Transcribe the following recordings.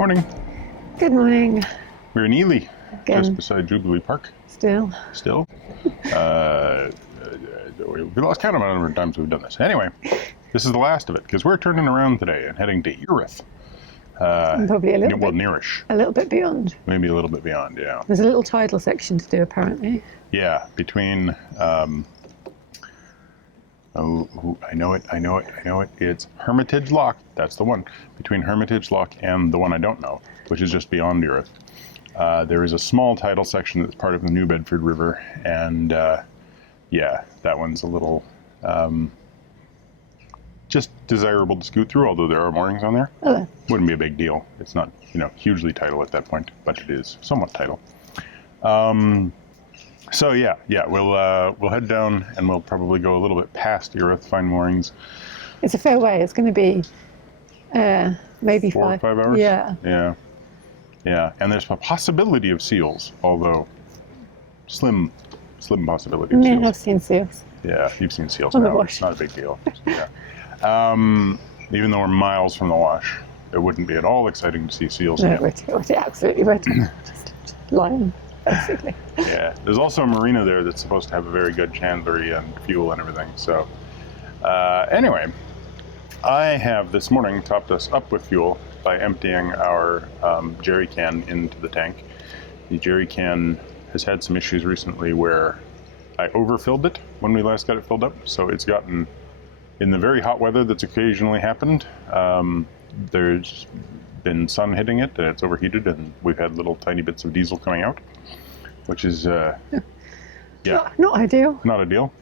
Morning. Good morning. We're in Ely, Again. just beside Jubilee Park. Still. We lost count of the number of times we've done this. Anyway, this is the last of it, because we're turning around today and heading to Earith. Probably a little bit. Well, nearish. A little bit beyond. Maybe a little bit beyond, yeah. There's a little tidal section to do, apparently. Yeah, between, I know it. It's Hermitage Lock. That's the one. Between Hermitage Lock and the one I don't know, which is just beyond Earith. There is a small tidal section that's part of the New Bedford River, and yeah, that one's a little just desirable to scoot through, although there are moorings on there. Oh. Wouldn't be a big deal. It's not, hugely tidal at that point, but it is somewhat tidal. So yeah, we'll head down and we'll probably go a little bit past Earith, find moorings. It's a fair way. It's going to be maybe 4 or 5 hours? Yeah. Yeah, and there's a possibility of seals, although slim possibility of Yeah, seals. I've seen seals. Yeah, you've seen seals On the now. wash. It's not a big deal. Yeah. Even though we're miles from the wash, it wouldn't be at all exciting to see seals No, again. it absolutely would. Just lying, basically. Yeah, there's also a marina there that's supposed to have a very good chandlery and fuel and everything. So anyway, I have this morning topped us up with fuel by emptying our jerry can into the tank. The jerry can has had some issues recently where I overfilled it when we last got it filled up. So it's gotten, in the very hot weather that's occasionally happened, there's been sun hitting it and it's overheated, and we've had little tiny bits of diesel coming out, which is Not ideal. not ideal.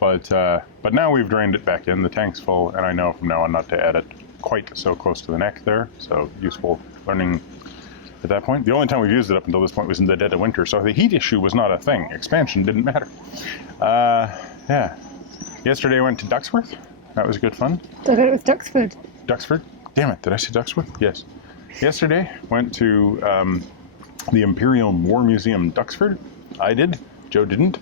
But now we've drained it back in, the tank's full, and I know from now on not to add it quite so close to the neck there, so useful learning at that point. The only time we've used it up until this point was in the dead of winter, so the heat issue was not a thing. Expansion didn't matter. Yeah. Yesterday I went to Duxworth. That was good fun. I thought it was Duxford. Duxford? Damn it, did I say Duxworth? Yes. Yesterday, went to the Imperial War Museum, Duxford. I did. Joe didn't.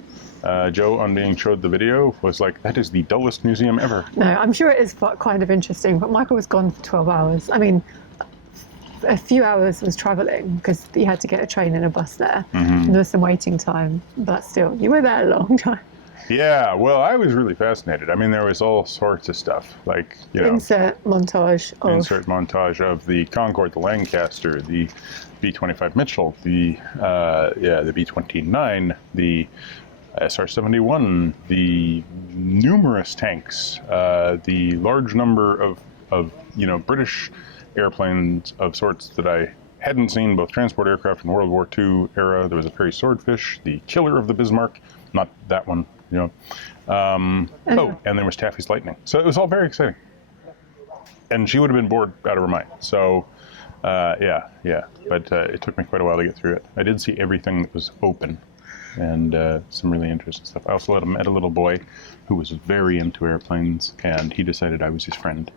Joe, on being showed the video, was like, that is the dullest museum ever. No, I'm sure it is kind of interesting, but Michael was gone for 12 hours. I mean, a few hours was travelling because you had to get a train and a bus there. And there was some waiting time, but still, you were there a long time. Yeah, well, I was really fascinated. I mean, there was all sorts of stuff, like, Insert montage of the Concorde, the Lancaster, the B-25 Mitchell, the B-29, the SR-71, the numerous tanks, the large number of British airplanes of sorts that I hadn't seen, both transport aircraft in World War II era. There was a Perry Swordfish, the killer of the Bismarck, not that one, and there was Taffy's Lightning. So it was all very exciting. And she would have been bored out of her mind. So, but it took me quite a while to get through it. I did see everything that was open, and some really interesting stuff. I also met a little boy who was very into airplanes, and he decided I was his friend.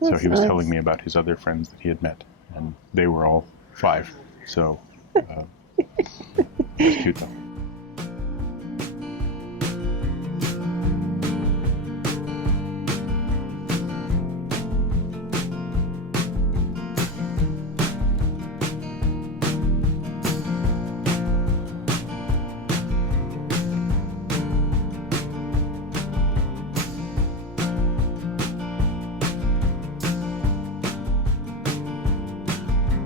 So he was telling me about his other friends that he had met, and they were all 5. So it was cute though.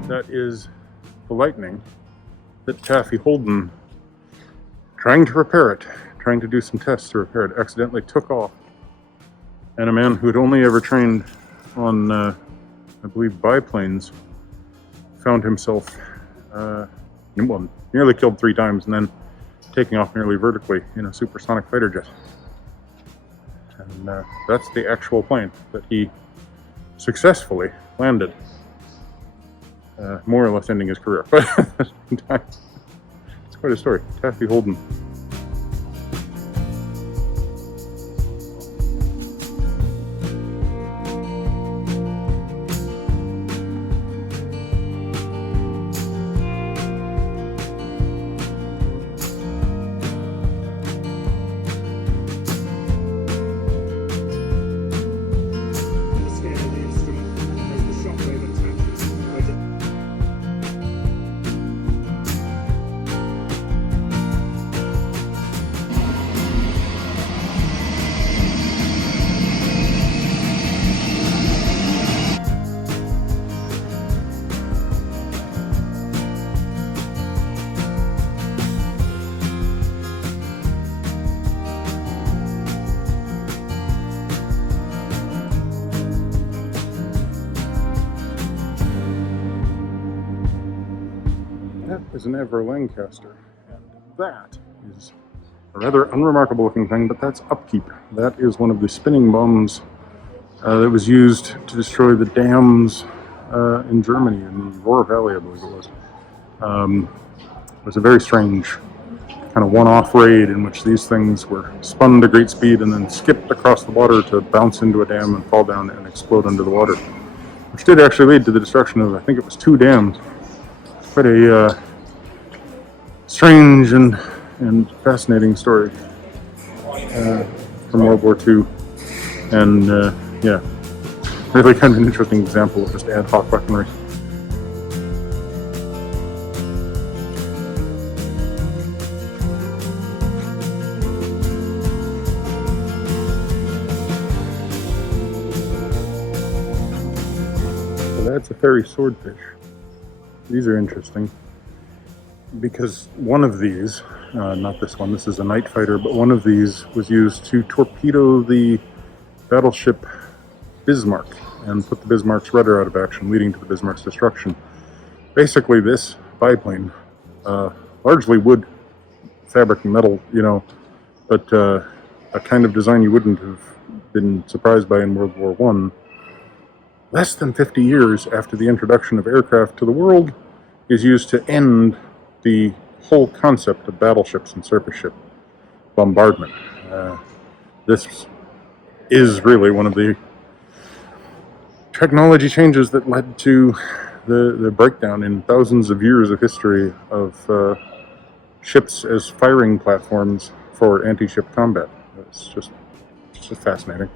That is the Lightning that Taffy Holden, trying to repair it, trying to do some tests to repair it, accidentally took off. And a man who had only ever trained on, I believe, biplanes, found himself, nearly killed 3 times and then taking off nearly vertically in a supersonic fighter jet. And that's the actual plane that he successfully landed. More or less ending his career, but at the same time, it's quite a story. Taffy Holden. is an Ever Lancaster, and that is a rather unremarkable looking thing, but that's upkeep. That is one of the spinning bombs that was used to destroy the dams in Germany, in the Ruhr Valley, I believe it was. It was a very strange kind of one-off raid in which these things were spun to great speed and then skipped across the water to bounce into a dam and fall down and explode under the water, which did actually lead to the destruction of, I think it was 2 dams. Quite a strange and fascinating story from World War II, and yeah, really kind of an interesting example of just ad hoc weaponry. That's a fairy swordfish. These are interesting because one of these, not this one, this is a night fighter, but one of these was used to torpedo the battleship Bismarck and put the Bismarck's rudder out of action, leading to the Bismarck's destruction. Basically, this biplane, largely wood, fabric, and metal, you know, but a kind of design you wouldn't have been surprised by in World War I. Less than 50 years after the introduction of aircraft to the world, is used to end the whole concept of battleships and surface ship bombardment. This is really one of the technology changes that led to the breakdown in thousands of years of history of ships as firing platforms for anti-ship combat. It's just fascinating.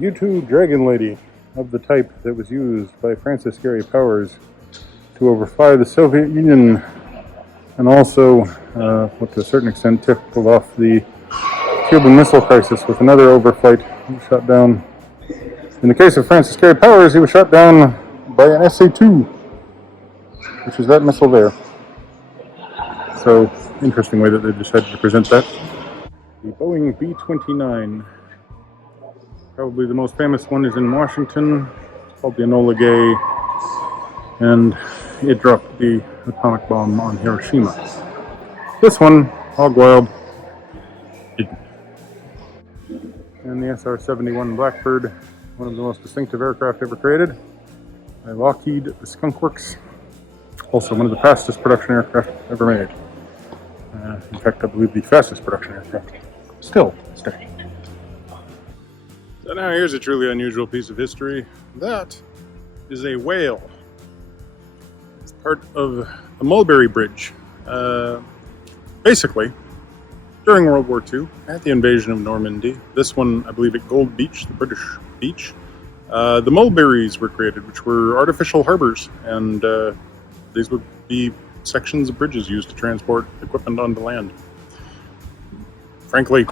U-2 Dragon Lady, of the type that was used by Francis Gary Powers to overfly the Soviet Union, and also, to a certain extent, tipped off the Cuban Missile Crisis with another overflight. He was shot down. In the case of Francis Gary Powers, he was shot down by an SA-2, which is that missile there. So, interesting way that they decided to present that. The Boeing B-29. Probably the most famous one is in Washington. It's called the Enola Gay, and it dropped the atomic bomb on Hiroshima. This one, hog wild, didn't. And the SR-71 Blackbird, one of the most distinctive aircraft ever created by Lockheed Skunk Works. Also one of the fastest production aircraft ever made. In fact, I believe the fastest production aircraft still today. So now here's a truly unusual piece of history. That is a whale. It's part of the Mulberry Bridge. Basically, during World War II, at the invasion of Normandy, this one, I believe at Gold Beach, the British beach, the mulberries were created, which were artificial harbors, and these would be sections of bridges used to transport equipment onto land. Frankly,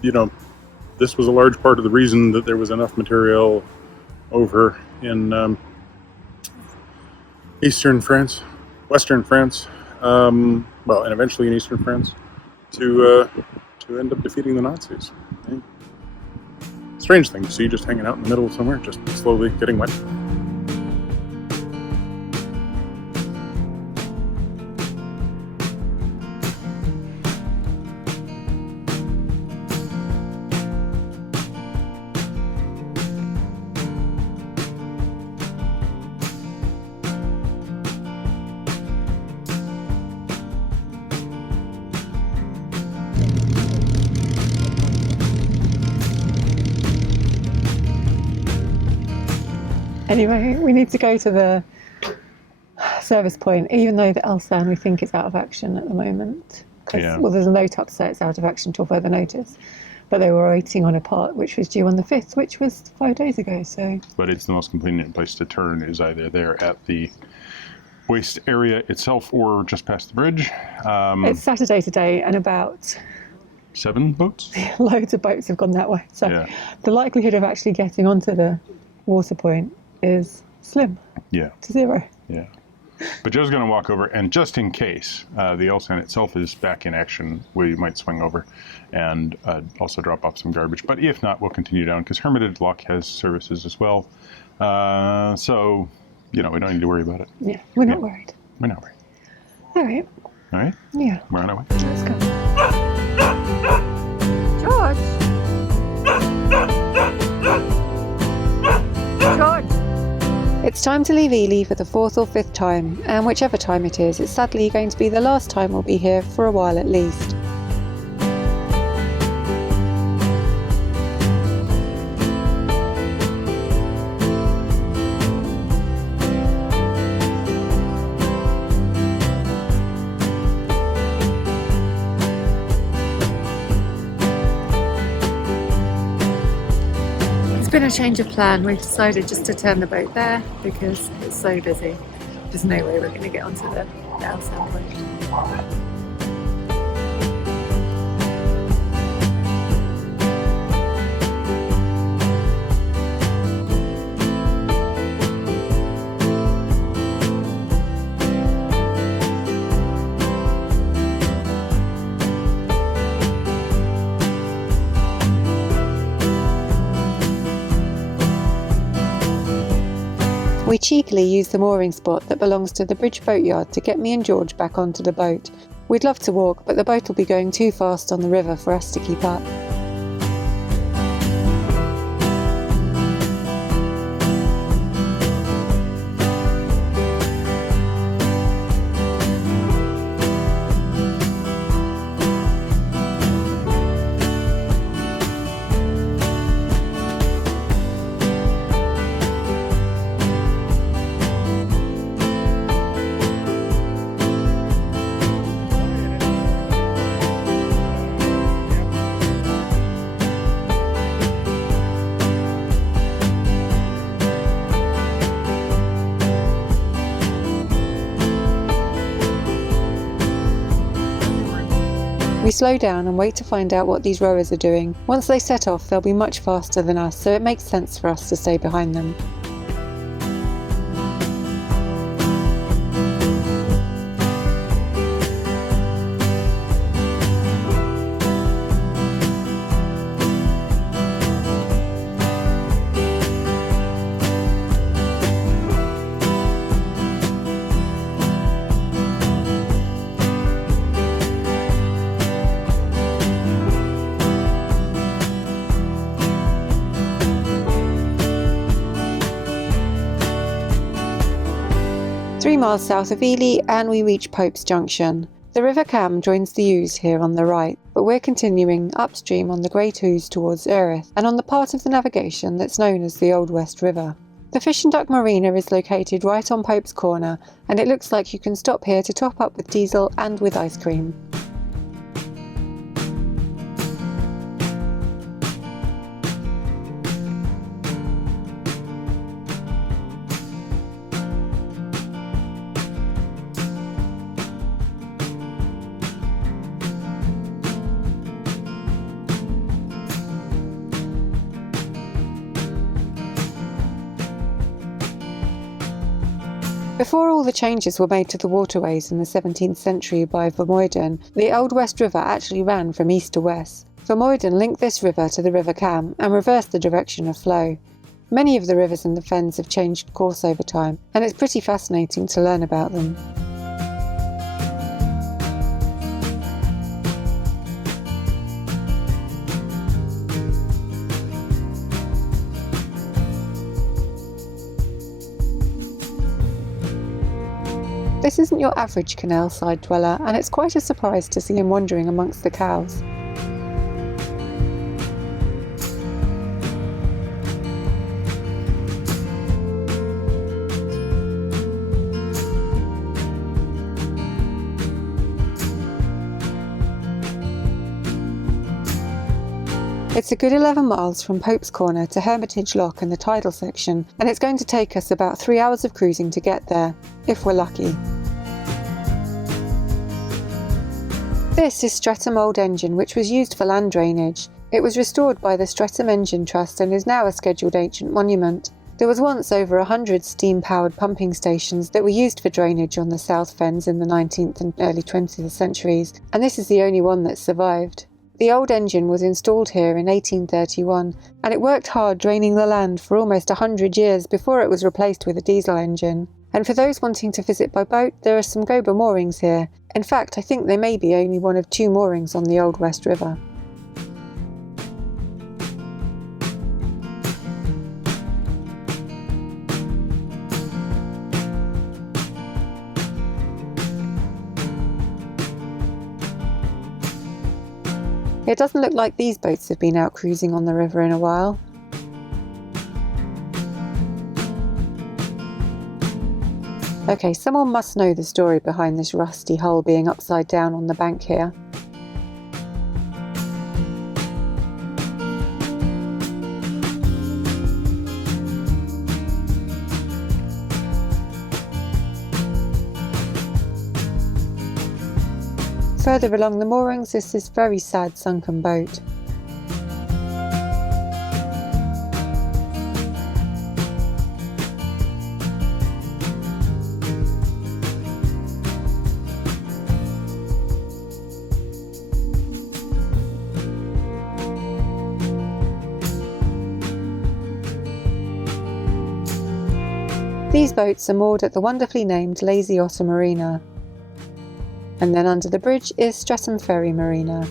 you know, this was a large part of the reason that there was enough material over in eastern France, western France, and eventually in eastern France, to end up defeating the Nazis. Yeah. Strange thing to see, just hanging out in the middle of somewhere, just slowly getting wet. Anyway, we need to go to the service point, even though the Elsan we think is out of action at the moment. Yeah. Well, there's a note up to say it's out of action till further notice. But they were waiting on a part which was due on the 5th, which was 5 days ago. So. But it's the most convenient place to turn is either there at the waste area itself or just past the bridge. It's Saturday today, and about 7 boats? loads of boats have gone that way. So Yeah. the likelihood of actually getting onto the water point is slim Yeah. to 0. Yeah. But Joe's going to walk over, and just in case the Elsan itself is back in action, we might swing over and also drop off some garbage. But if not, we'll continue down, because Hermitage Lock has services as well. So, we don't need to worry about it. Yeah, we're not worried. We're not worried. All right. All right? Yeah. We're on our way. Let's go. George! George! It's time to leave Ely for the 4th or 5th time, and whichever time it is, it's sadly going to be the last time we'll be here for a while at least. It's been a change of plan. We've decided just to turn the boat there because it's so busy. There's no way we're going to get onto the Elsan point. We cheekily used the mooring spot that belongs to the bridge boatyard to get me and George back onto the boat. We'd love to walk, but the boat will be going too fast on the river for us to keep up. We slow down and wait to find out what these rowers are doing. Once they set off, they'll be much faster than us, so it makes sense for us to stay behind them. Three miles south of Ely and we reach Pope's Junction. The River Cam joins the Ouse here on the right, but we're continuing upstream on the Great Ouse towards Earith and on the part of the navigation that's known as the Old West River. The Fish and Duck Marina is located right on Pope's Corner, and it looks like you can stop here to top up with diesel and with ice cream. Before all the changes were made to the waterways in the 17th century by Vermuyden, the Old West River actually ran from east to west. Vermuyden linked this river to the River Cam and reversed the direction of flow. Many of the rivers in the fens have changed course over time, and it's pretty fascinating to learn about them. This isn't your average canal side dweller, and it's quite a surprise to see him wandering amongst the cows. It's a good 11 miles from Pope's Corner to Hermitage Lock and the tidal section, and it's going to take us about 3 hours of cruising to get there, if we're lucky. This is Streatham Old Engine, which was used for land drainage. It was restored by the Streatham Engine Trust and is now a scheduled ancient monument. There was once over 100 steam-powered pumping stations that were used for drainage on the South Fens in the 19th and early 20th centuries, and this is the only one that survived. The old engine was installed here in 1831, and it worked hard draining the land for almost 100 years before it was replaced with a diesel engine. And for those wanting to visit by boat, there are some Goba moorings here. In fact, I think they may be only one of 2 moorings on the Old West River. It doesn't look like these boats have been out cruising on the river in a while. Okay, someone must know the story behind this rusty hull being upside down on the bank here. Further along the moorings is this very sad sunken boat. These boats are moored at the wonderfully named Lazy Otter Marina. And then under the bridge is Streatham Ferry Marina.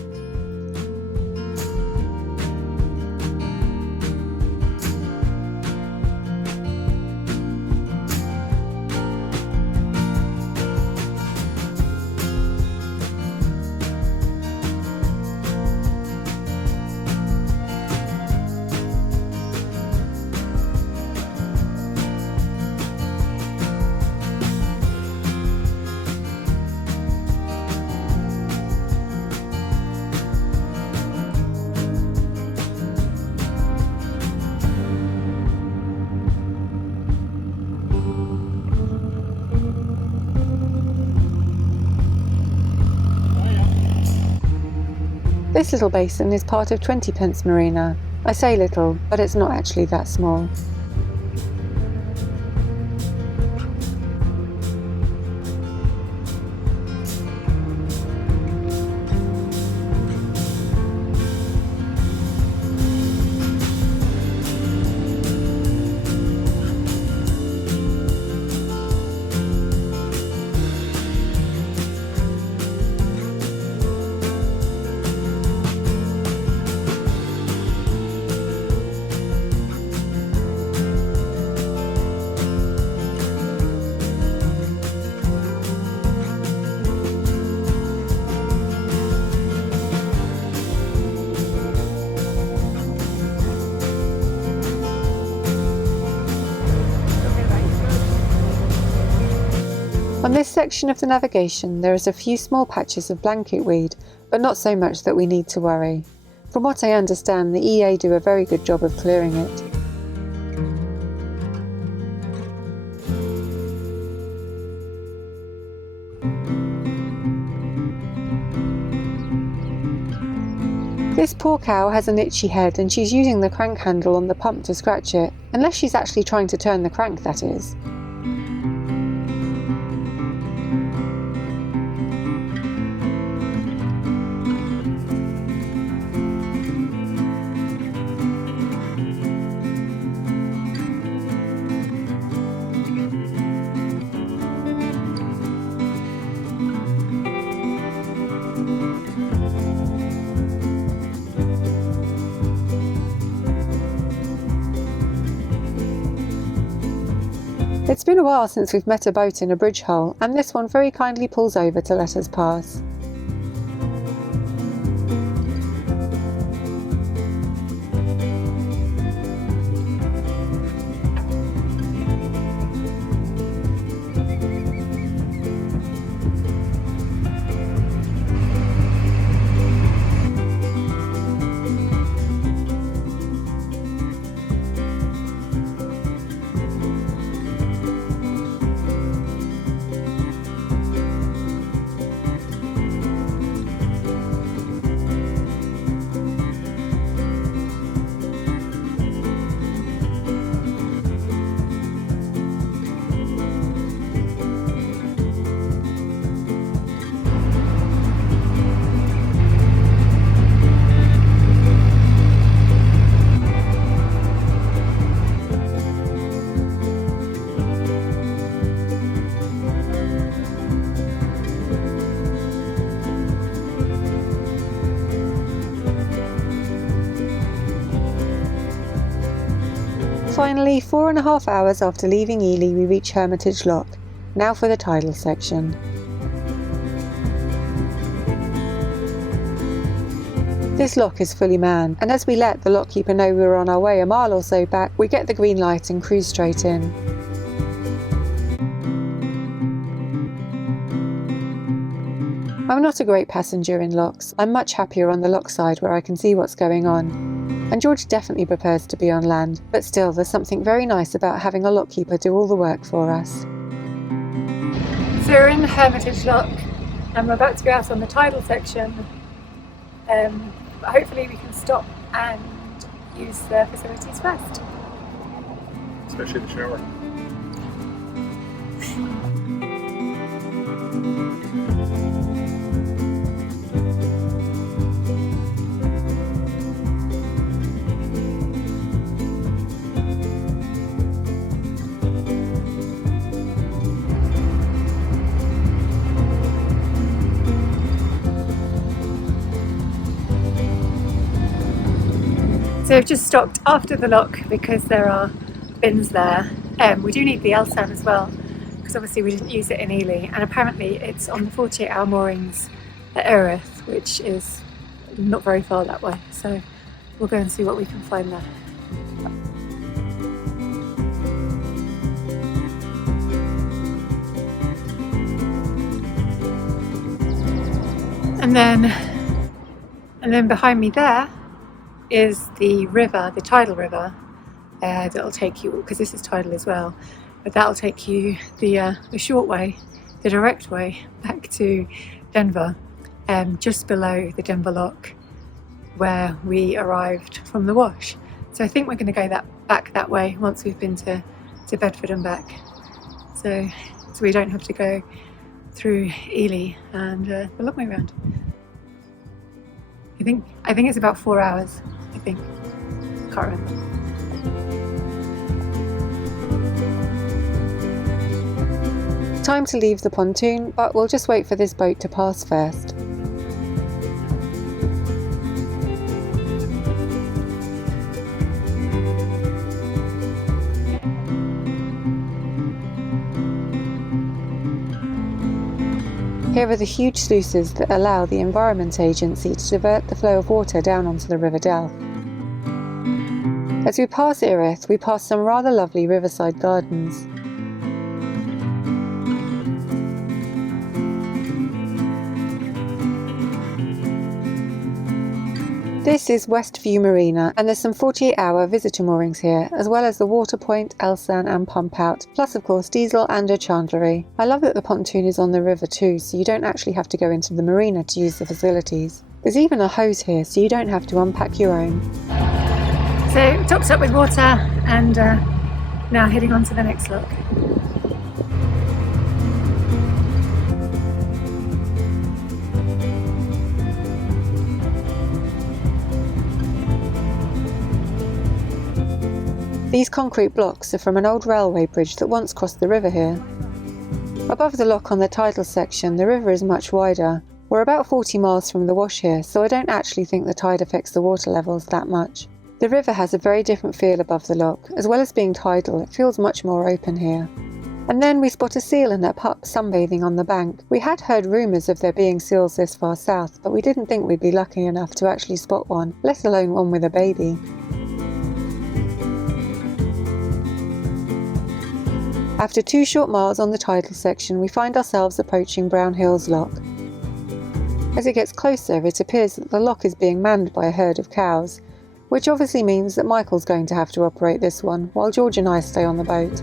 This little basin is part of 20pence Marina. I say little, but it's not actually that small. On this section of the navigation there is a few small patches of blanket weed, but not so much that we need to worry. From what I understand, the EA do a very good job of clearing it. This poor cow has an itchy head and she's using the crank handle on the pump to scratch it, unless she's actually trying to turn the crank, that is. It's been a while since we've met a boat in a bridge hole, and this one very kindly pulls over to let us pass. Finally, 4.5 hours after leaving Ely, we reach Hermitage Lock. Now for the tidal section. This lock is fully manned, and as we let the lockkeeper know we were on our way a mile or so back, we get the green light and cruise straight in. I'm not a great passenger in locks. I'm much happier on the lock side where I can see what's going on. And George definitely prefers to be on land, but still there's something very nice about having a lockkeeper do all the work for us. So we're in Hermitage Lock and we're about to go out on the tidal section. Hopefully we can stop and use the facilities first. Especially the shower. So we've just stopped after the lock because there are bins there. We do need the LSAN as well because obviously we didn't use it in Ely, and apparently it's on the 48-hour moorings at Earith, which is not very far that way, so we'll go and see what we can find there. And then behind me there is the river, the tidal river, that'll take you, because this is tidal as well, but that'll take you the short way, the direct way back to Denver, just below the Denver Lock where we arrived from the wash. So I think we're going to go back that way once we've been to Bedford and back, so we don't have to go through Ely and the long way round. I think it's about 4 hours. I think. Can't remember. Time to leave the pontoon, but we'll just wait for this boat to pass first. Here are the huge sluices that allow the Environment Agency to divert the flow of water down onto the River Delf. As we pass Earith, we pass some rather lovely riverside gardens. This is Westview Marina, and there's some 48-hour visitor moorings here, as well as the Water Point, Elsan and Pump Out, plus of course Diesel and a chandlery. I love that the pontoon is on the river too, so you don't actually have to go into the marina to use the facilities. There's even a hose here, so you don't have to unpack your own. So topped up with water, and now heading on to the next lock. These concrete blocks are from an old railway bridge that once crossed the river here. Above the lock on the tidal section, the river is much wider. We're about 40 miles from the wash here, so I don't actually think the tide affects the water levels that much. The river has a very different feel above the lock. As well as being tidal, it feels much more open here. And then we spot a seal and her pup sunbathing on the bank. We had heard rumours of there being seals this far south, but we didn't think we'd be lucky enough to actually spot one, let alone one with a baby. After 2 short miles on the tidal section, we find ourselves approaching Brown Hills Lock. As it gets closer, it appears that the lock is being manned by a herd of cows, which obviously means that Michael's going to have to operate this one, while George and I stay on the boat.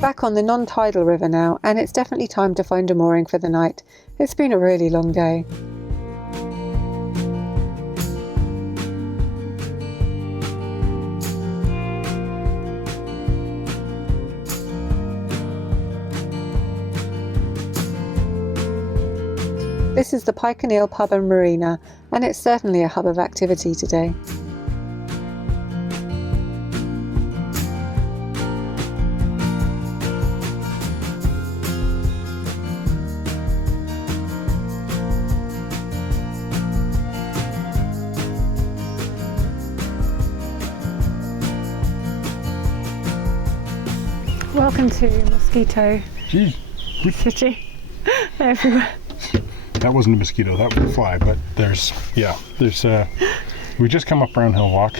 Back on the non-tidal river now, and it's definitely time to find a mooring for the night. It's been a really long day. This is the Pike and Eel Pub and Marina, and it's certainly a hub of activity today. Welcome to Mosquito City. Everywhere. That wasn't a mosquito, that was a fly, but we just come up Brown Hill Walk,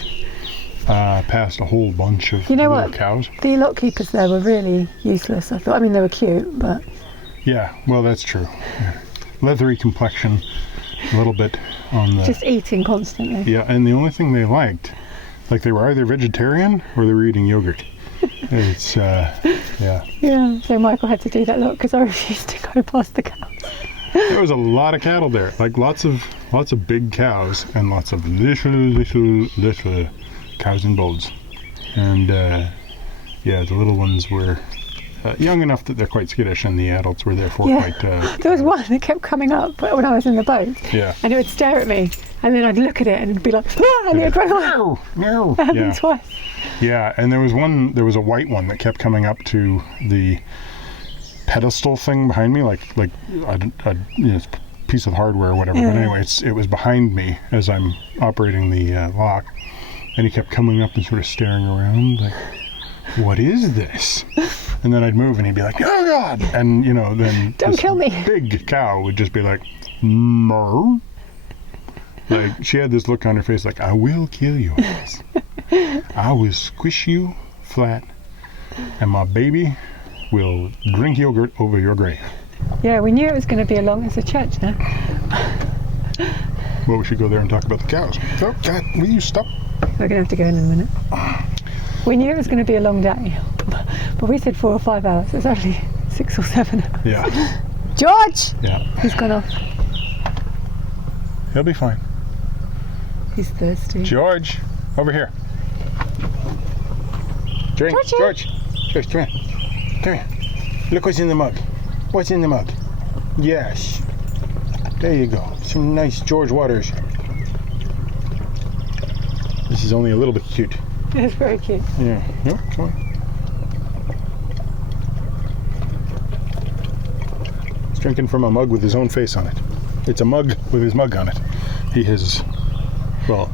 past a whole bunch of little cows. The lock keepers there were really useless, I thought. I mean, they were cute, but... Yeah, well, that's true. Yeah. Leathery complexion, a little bit on the... Just eating constantly. Yeah, and the only thing they liked, like they were either vegetarian or they were eating yogurt. It's, yeah. Yeah, so Michael had to do that look because I refused to go past the cows. There was a lot of cattle there, like lots of big cows and lots of little cows and bulls. And yeah, the little ones were young enough that they're quite skittish, and the adults were therefore quite... There was one that kept coming up when I was in the boat. Yeah. And it would stare at me, and then I'd look at it and it'd be like, ah, and it would run away. No. That happened twice. Yeah, and there was a white one that kept coming up to the pedestal thing behind me, like a piece of hardware or whatever. Yeah. But anyway, it was behind me as I'm operating the lock, and he kept coming up and sort of staring around, like, what is this? And then I'd move, and he'd be like, oh God! And then don't kill me. Big cow would just be like, no. Like, she had this look on her face, like, I will kill you. I will squish you flat, and my baby will drink yogurt over your grave. Yeah, we knew it was going to be along as a church now. Well, we should go there and talk about the cows. Oh, God, will you stop? We're going to have to go in a minute. We knew it was going to be a long day, but we said 4 or 5 hours. It's only 6 or 7 hours. Yeah. George! Yeah. He's gone off. He'll be fine. He's thirsty. George, over here. George, come here. Come here. Look what's in the mug. What's in the mug? Yes. There you go. Some nice George Waters. This is only a little bit cute. It's very cute. Yeah. Nope, come on. He's drinking from a mug with his own face on it. It's a mug with his mug on it. He has, well,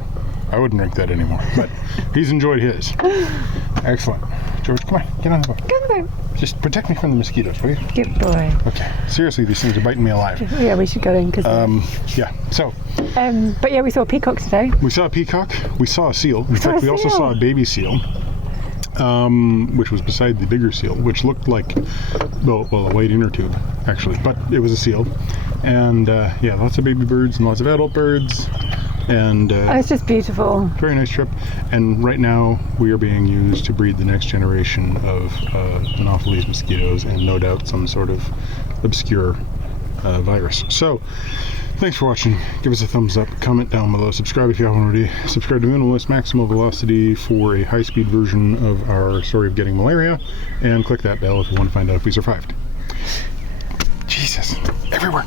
I wouldn't drink that anymore, but he's enjoyed his. Excellent. George, come on, get on the boat. Come on. Just protect me from the mosquitoes, will you? Good boy. Okay. Seriously, these things are biting me alive. Yeah, we should go in because. Yeah. So. But yeah, we saw a peacock today. We saw a peacock. We saw a seal. In fact, we also seal. saw a baby seal, which was beside the bigger seal, which looked like, well, a white inner tube, actually, but it was a seal. And yeah, lots of baby birds and lots of adult birds. And It's just beautiful. very nice trip. And right now we are being used to breed the next generation of Anopheles mosquitoes, and no doubt some sort of obscure virus. So thanks for watching. Give us a thumbs up, comment down below, subscribe if you haven't already. Subscribe to Minimalist Maximal Velocity for a high-speed version of our story of getting malaria, and click that bell if you want to find out if we survived. Jesus, everywhere.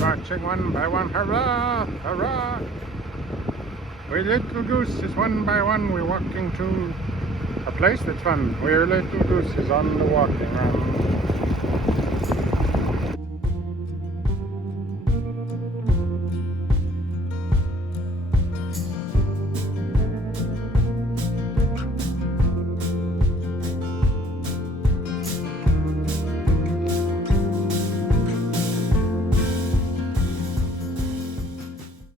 Marching one by one, hurrah, hurrah! We little gooses, one by one, we're walking to a place that's fun, where little gooses on the walking run.